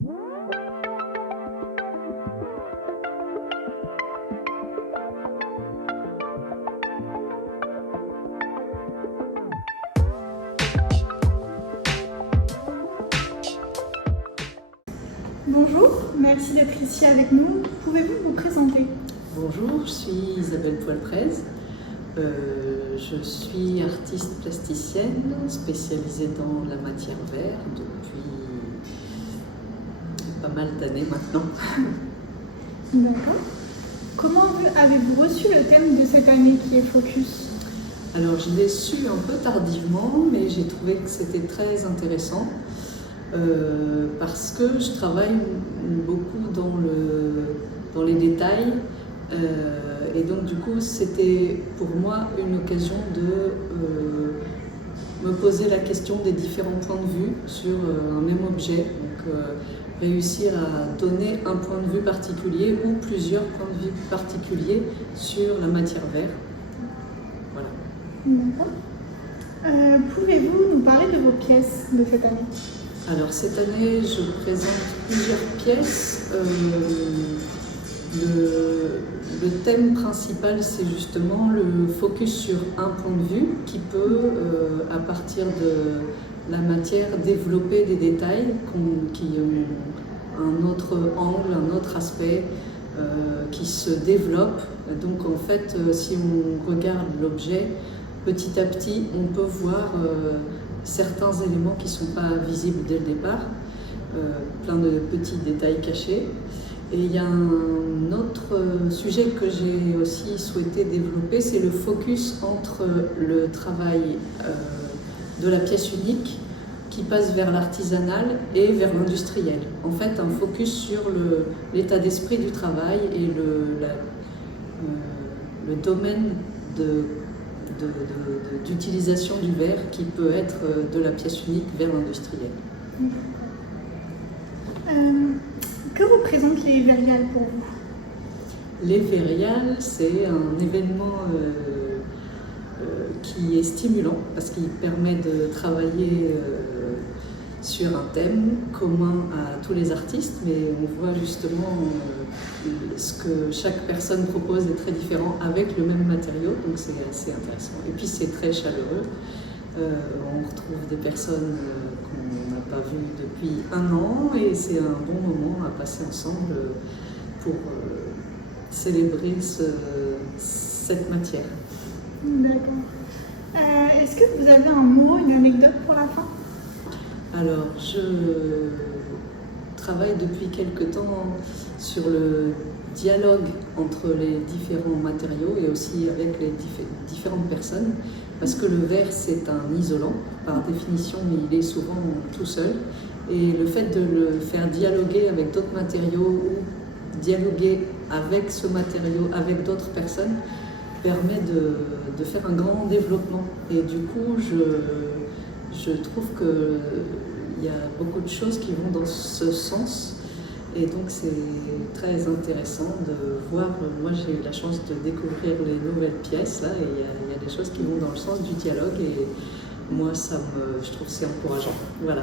Bonjour, merci d'être ici avec nous. Pouvez-vous vous présenter? Bonjour, je suis Isabelle Poilprez. Je suis artiste plasticienne spécialisée dans la matière vert depuis pas mal d'années maintenant. D'accord. Comment avez-vous reçu le thème de cette année qui est Focus? Alors je l'ai su un peu tardivement, mais j'ai trouvé que c'était très intéressant parce que je travaille beaucoup dans les détails. Et donc du coup c'était pour moi une occasion de me poser la question des différents points de vue sur un même objet, donc réussir à donner un point de vue particulier ou plusieurs points de vue particuliers sur la matière verte. Voilà. D'accord. Pouvez-vous nous parler de vos pièces de cette année? Alors cette année je présente plusieurs pièces. Le thème principal, c'est justement le focus sur un point de vue qui peut, à partir de la matière, développer des détails qui ont un autre angle, un autre aspect, qui se développe. Donc en fait, si on regarde l'objet, petit à petit, on peut voir certains éléments qui ne sont pas visibles dès le départ, plein de petits détails cachés. Et il y a un autre sujet que j'ai aussi souhaité développer, c'est le focus entre le travail de la pièce unique qui passe vers l'artisanal et vers l'industriel. En fait, un focus sur l'état d'esprit du travail et le domaine d'utilisation du verre qui peut être de la pièce unique vers l'industriel. Que représentent les Verriales pour vous? Les Verriales, c'est un événement qui est stimulant parce qu'il permet de travailler sur un thème commun à tous les artistes, mais on voit justement ce que chaque personne propose est très différent avec le même matériau, donc c'est assez intéressant. Et puis c'est très chaleureux. On retrouve des personnes qu'on n'a pas vues depuis un an et c'est un bon moment à passer ensemble pour célébrer cette matière. D'accord. Est-ce que vous avez un mot, une anecdote pour la fin? Alors, je travaille depuis quelque temps sur le dialogue entre les différents matériaux et aussi avec les différentes personnes, parce que le verre c'est un isolant par définition, mais il est souvent tout seul, et le fait de le faire dialoguer avec d'autres matériaux ou dialoguer avec ce matériau, avec d'autres personnes, permet de faire un grand développement. Et du coup, je trouve qu'il y a beaucoup de choses qui vont dans ce sens. Et donc c'est très intéressant de voir, moi j'ai eu la chance de découvrir les nouvelles pièces là, et il y a des choses qui vont dans le sens du dialogue et moi je trouve que c'est encourageant. Voilà.